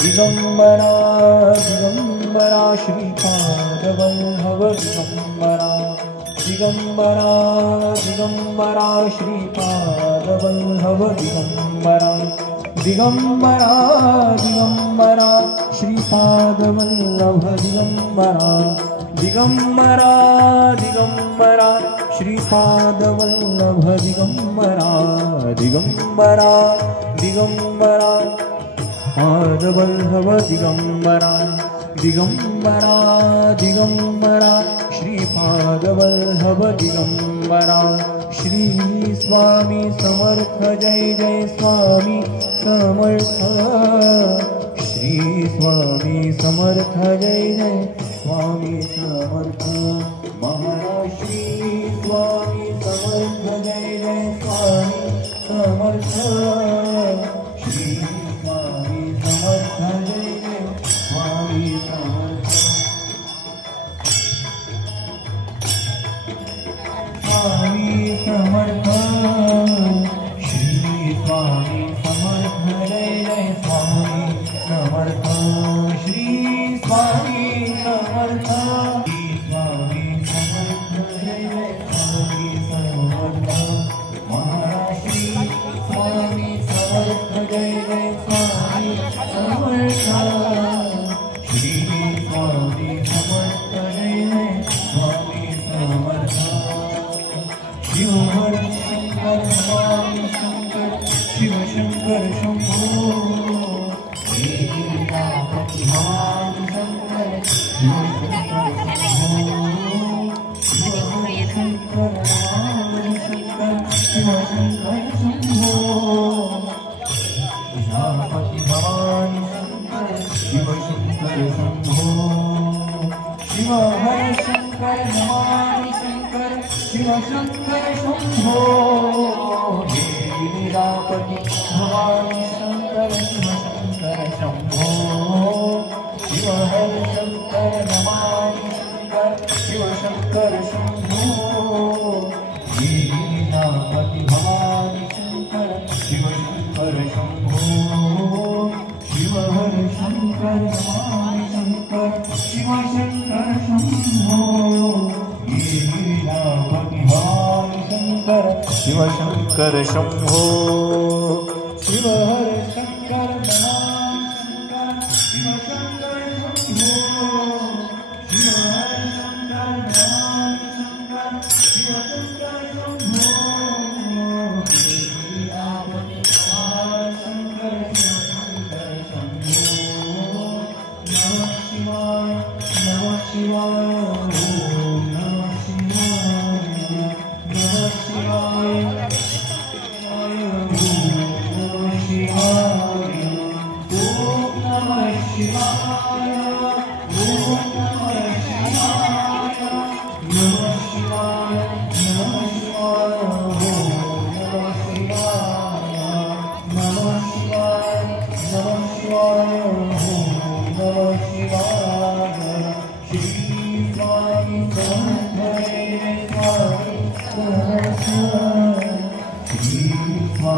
दिगंबरा दिगंबरा श्रीपादवल्लभ दिगंबरा दिगंबरा दिगंबरा श्रीपादवल्लभ दिगंबरा दिगंबरा दिगंबरा श्रीपादवल्लभ दिगंबरा दिगंबरा दिगंबरा श्रीपादवल्लभ दिगंबरा दिगंबरा दिगंबरा पादवल्लभ दिगंबरा दिगंबरा दिगंबरा श्रीपादवल्लभ दिगंबरा श्री स्वामी समर्थ जय जय स्वामी समर्थ श्री स्वामी समर्थ जय जय स्वामी समर्थ महाराज श्री स्वामी समर्थ जय जय स्वामी समर्थ श्री स्वामी समर्थ जय जय स्वामी समर्थ स्वामी समर्थ श्री स्वामी समर्थ जय जय स्वामी समर्थ श्री स्वामी समर्थ स्वामी समर्थ जय जय स्वामी समर्थ महाराज श्री स्वामी समर्थ जय जय स्वामी समर्थ श्री स्वामी समर्थ जय जय स्वामी समर्थ शिव हर शंकर स्वामी शंकर शिव शंकर शंभो लीलापति भवानी शंकर शिव शंकर शंभो शिव शंकर शंभो लीलापति भवानी शंकर शिव शंकर शंभो शिव हर शंकर भवानी शंकर शिव शंकर शंभो लीलापति भवानी शंकर शिव शंकर शंभो शिव हर शंकर भवानी शंकर शिव शंकर शंभो लीलापति भवानी शंकर शिव शंकर शंभो शिव हर शंकर भवानी शंकर शिव शंकर शंभो लीलापति भवानी शंकर शिव शंकर शंभो शिव हर शंकर भवानी शंकर शिव शंकर शंभो शिव हर शंकर भवानी शंकर शिव शंकर शंभो लीलापति भवानी शंकर शिव शंकर शंभो नमः शिवाय नमः शिवाय ओम नमः शिवाय नमः शिवाय ओम नमः शिवाय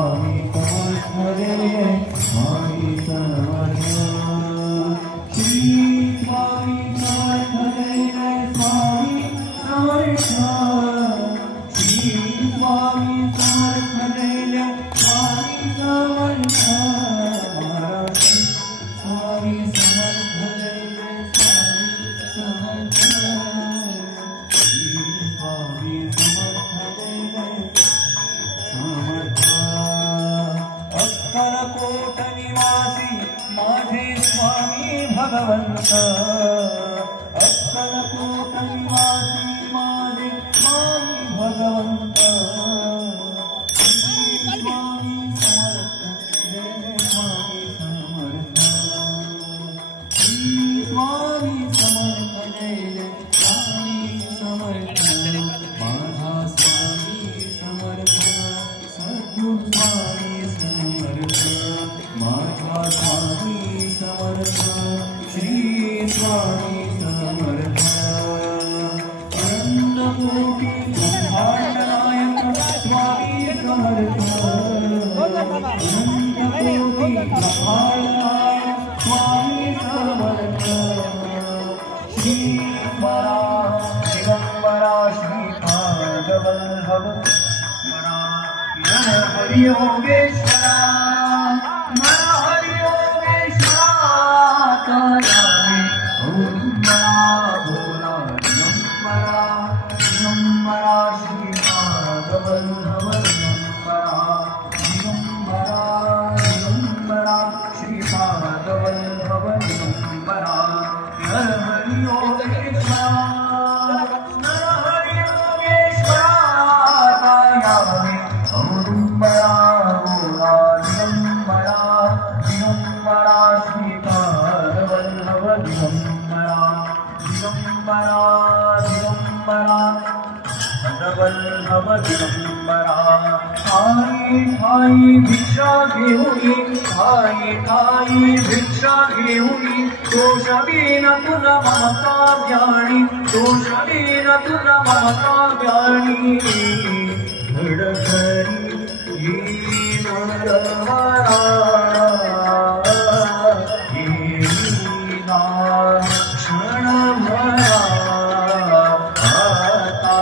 स्वामी समर्थ जय जय स्वामी समर्थ श्री स्वामी समर्थ जय जय स्वामी समर्थ श्री स्वामी समर्थ जय जय स्वामी समर्थ स्वामी समर्थ जय जय स्वामी समर्थ श्री स्वामी समर्थ जय जय समर्थ अक्कलकोट निवासी माझे स्वामी भगवंत अक्कलकोट निवासी माझे स्वामी भगवंत श्री स्वामी समर्थ जय जय स्वामी समर्थ श्री स्वामी समर्थ जय जय स्वामी समर्थ माझा स्वामी समर्थ सद्गुरु स्वामी समर्थ माझा स्वामी समर्थ श्री स्वामी समर्थ अन्नकोटी ब्रह्मांड नायक स्वामी समर्थ अन्नकोटी ब्रह्मांड नायक स्वामी समर्थ श्री परा दिगंबरा श्रीपाद वल्लभ हरि योगेश्वरा हरि योगेश्वरा भोला दिगंबरा श्रीपाद वल्लभ दिगंबरा श्रीपाद वल्लभ दिगंबरा हरि योगेश्वरा हरि योगेश्वरा दिगंबरा भोला दिगंबरा दिगंबरा श्रीपाद वल्लभ दिगंबरा दिगंबरा दिगंबरा वल्लभ दिगंबरा ठाई ठाई भिक्षा घेऊनी ठाई ठाई भिक्षा घेऊनी दोषवीन तुला ममता ज्ञानी दोषवीन तुला ममता ज्ञानी घडघडी येईन रमणा येईना क्षण भरा आता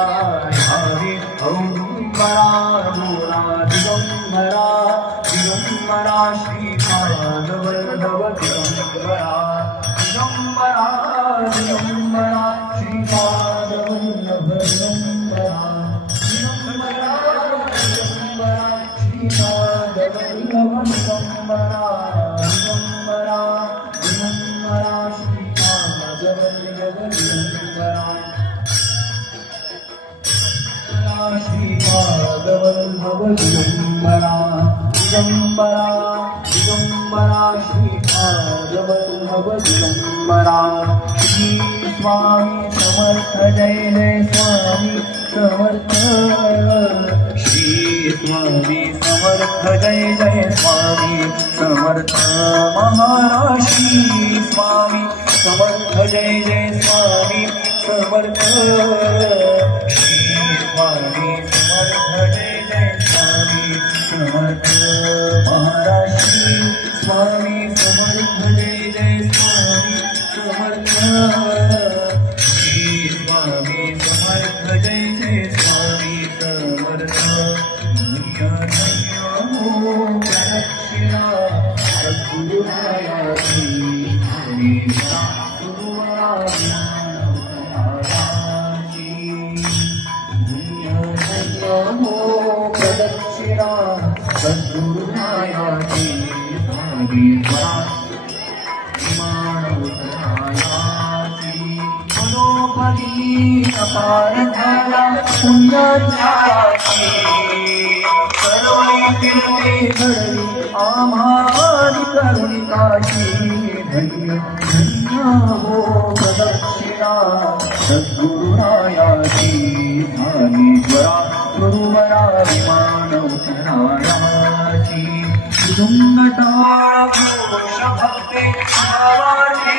यावे औदुंबरा भोला दिगंबरा दिगंबरा श्रीपाद वल्लभ दिगंबरा दिगंबरा दिगंबरा श्रीपाद वल्लभ दिगंबरा श्रीपाद वल्लभ दिगंबरा दिगंबरा दिगंबरा श्रीपाद वल्लभ दिगंबरा श्री स्वामी समर्थ जय जय स्वामी समर्थ श्री स्वामी समर्थ जय जय स्वामी समर्थ महाराज श्री स्वामी समर्थ जय जय स्वामी समर्थ श्री स्वामी समर्थ जय जय स्वामी समर्थ महाराज श्री स्वामी समर्थ जय जय स्वामी समर्थ श्री स्वामी समर्थ जय जय स्वामी समर्थ प्रदक्षिणा सद्गुरुरायाची प्रदक्षिणा सद्गुरुरायाची मनोपदी अपार झाला पुण्याची सर्वै कीर्ती घडली आम्हारी करुणिकाची धन्य धन्य हो प्रदक्षिणा सद्गुरुरायाची ज्ञानेश्वरा गुरुवरा विमान उतरायाची तुंगटाळ घोष भक्ते भावाची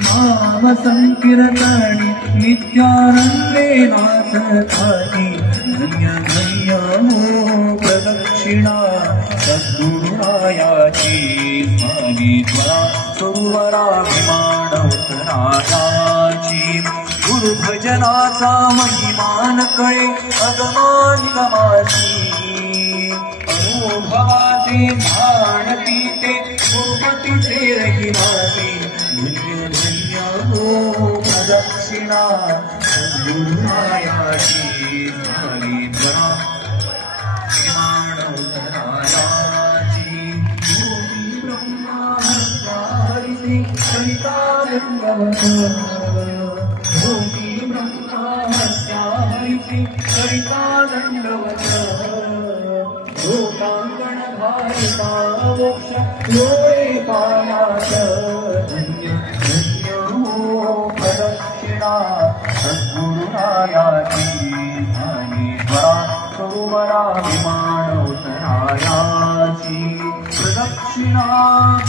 नाम संकीर्तनी नित्यानंदे नाचतानी धन्य धन्य हो प्रदक्षिणा सद्गुरुरायाची झाली त्वरा सरोवराभिमानवतरायाची गुरुभजनाचा महिमान कळे अगमानिगमाची अनुभवाचे भाणती ते गुरुपतीचे रहिवासी धन्य धन्य हो प्रदक्षिणा सद्गुरुरायाची झाली त्वरा विमानवतरायाची भूमी ब्रह्मा हस्तारिते सरितादंडवत भूमी ब्रह्मा हस्तारिते सरितादंडवत लोकांगण भारता मोक्ष लोळे पायात धन्य धन्य हो प्रदक्षिणा सद्गुरुरायाची झाली त्वरा सरोवराभिमानवतरायाची प्रदक्षिणा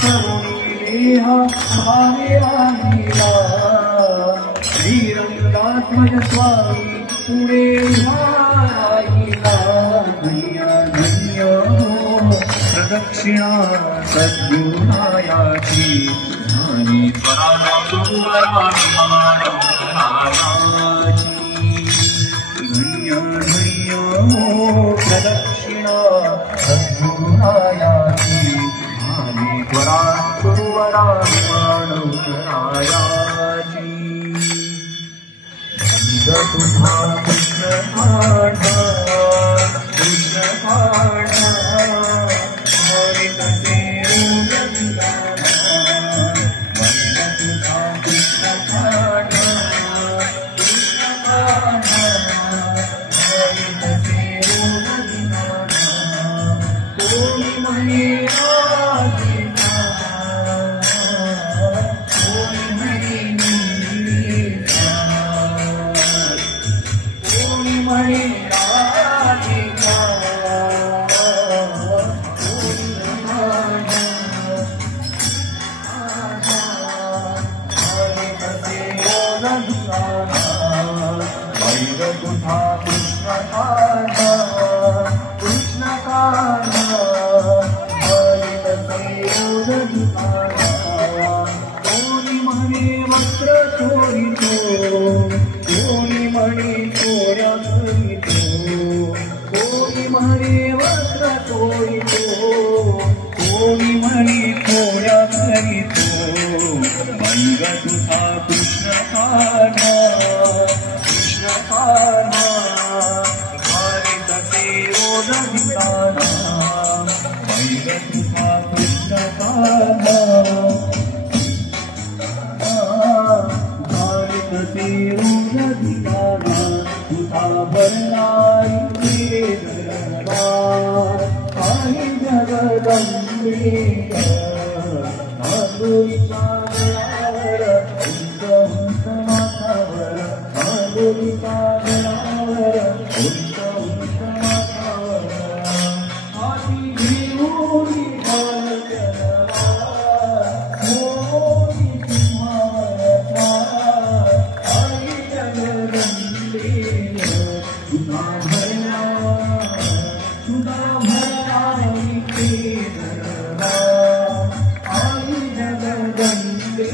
करुणी देह भावे राहिला श्रीरंगात्मज स्वामी पुढे राहिला धन्य धन्य हो प्रदक्षिणा सद्गुरुरायाची झाली त्वरा सरोवराभिमानवतरायाची धन्य धन्य हो प्रदक्षिणा सद्गुरुरायाची झाली त्वरा सरोवराभिमानवतरायाची तुझा कृष्ण पाठा कृष्ण पाठा हरित सेवा तुझा कृष्ण पाठा कृष्ण पाठा हरित सेवा कोणी म्हणे राधिका कोणी म्हणे नीता कोणी म्हणे राधिका तुझा कृष्ण काढा कृष्ण काढा हरित सेवा कोणी म्हणे वस्त्र चोरितो कोणी म्हणे चोऱ्या करीतो कोणी म्हणे वस्त्र चोरितो कोणी म्हणे चोऱ्या करीतो मंग तुझा कृष्ण काढा कृष्ण काढा हरित सेवोदधिकारा मंग तुझा कृष्ण काढा हरित सेवोदधिकारा तुझा भरलाई दरबार आई जगदंबे उंच माथावर माथावर उंच माथावर आधी घेऊन आई जगदंबे तुझा भरला आई जगदंबे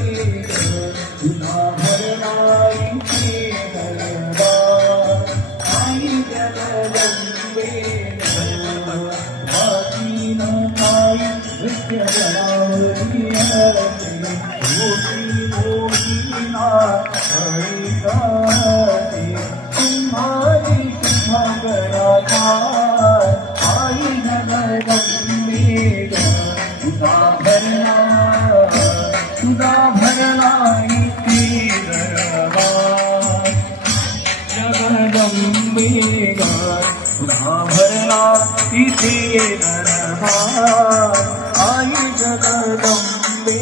तुझा भरलाई आई जगदंबे बाकी न काही नृत्य जलावरी मोहिना हरिकाते तुम्हारी शुभकरा आई जगदंबे तुझा भरला इथे दरबार जगदंबे तुझा भरला इथे दरबार आई जगदंबे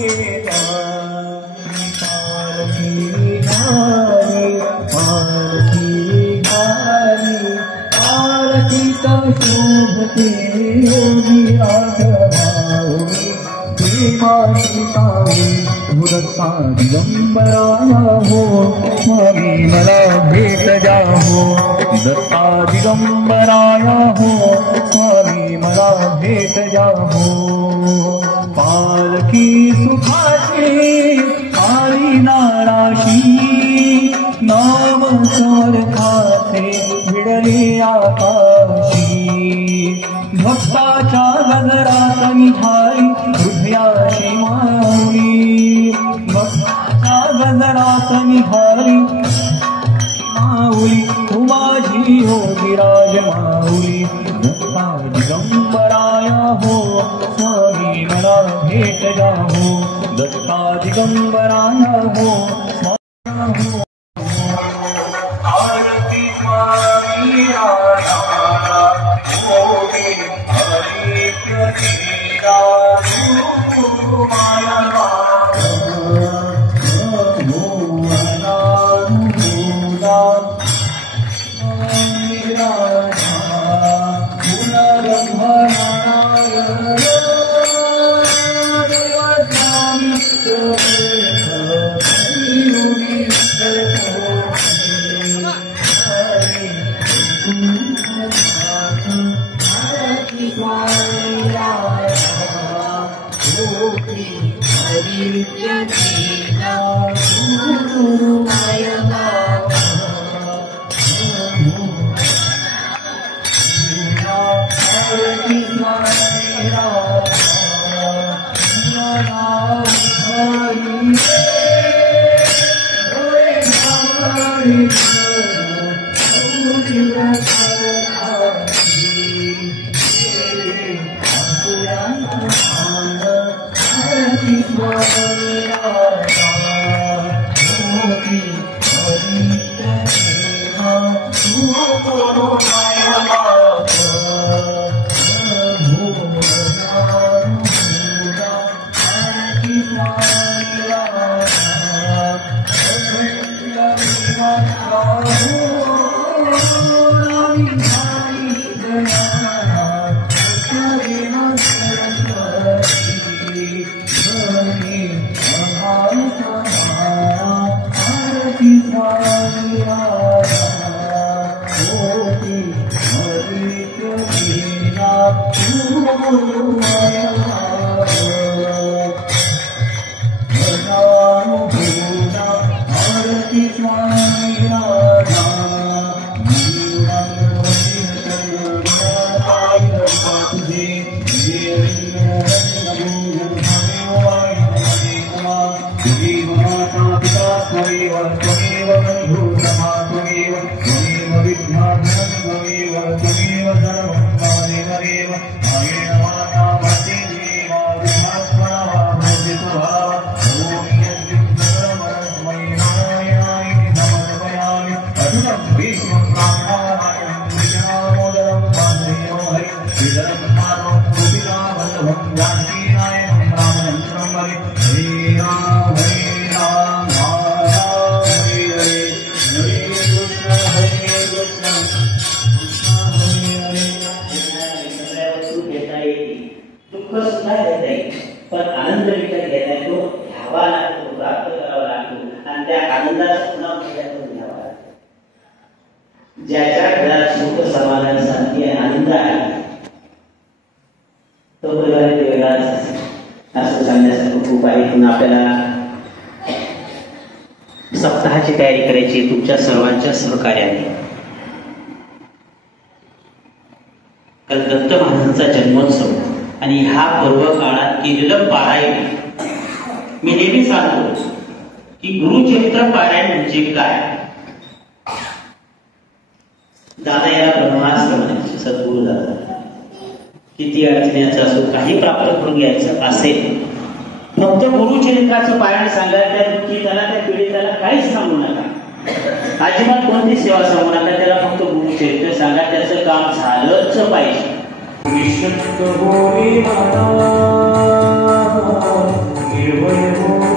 आरती तव शोभते योगी राघवाई मानिताई दत्ता दिगंबराया हो स्वामी मला भेट द्या हो दत्ता दिगंबराया हो स्वामी मला हो पालकी सुखाची आली नाराशी नाम समर्थाचे विडले आकाशी भक्ताच्या गजरात निघाली हृदयाची माऊली भक्ताच्या गजरात निघाली माऊली तू माझी हो विराज माऊली दत्ता दिगंबराया हो स्वामी मला भेट जा हो दत्ता दिगंबराया हो आरती स्वामी राया हो हरी कृष्णा माया पण आनंद विकत घेता तो घ्यावा लागतो, प्राप्त करावा लागतो आणि त्या आनंदाचा पुन्हा घ्यावा लागतो. ज्याच्या घरात सुख समाधान शांती आणि आनंद आहे तो परिवार वेगळाच असं सांगण्यासारखं खूप आहे. पण आपल्याला सप्ताहाची तयारी करायची तुमच्या सर्वांच्या सहकार्याने. काल दत्त महाराजांचा जन्मोत्सव आणि ह्या पर्व काळात केलेलं पारायण मी नेहमी सांगतो की गुरुचरित्र पारायण म्हणजे काय. दादा याला ब्रह्मास्त्र म्हणायचे, सद्गुरु दादा. किती अडचणीचं असो, काही प्राप्त करून घ्यायचं असेल, फक्त गुरुचरित्राचं पारायण सांगायला त्या दुःखीताला त्या पीडिताला काहीच सांगू नका. अजिबात कोणती सेवा सांगू नका, त्याला फक्त गुरुचरित्र सांगा, त्याचं काम झालंच पाहिजे. विशुद्ध होई माता निर्भय हो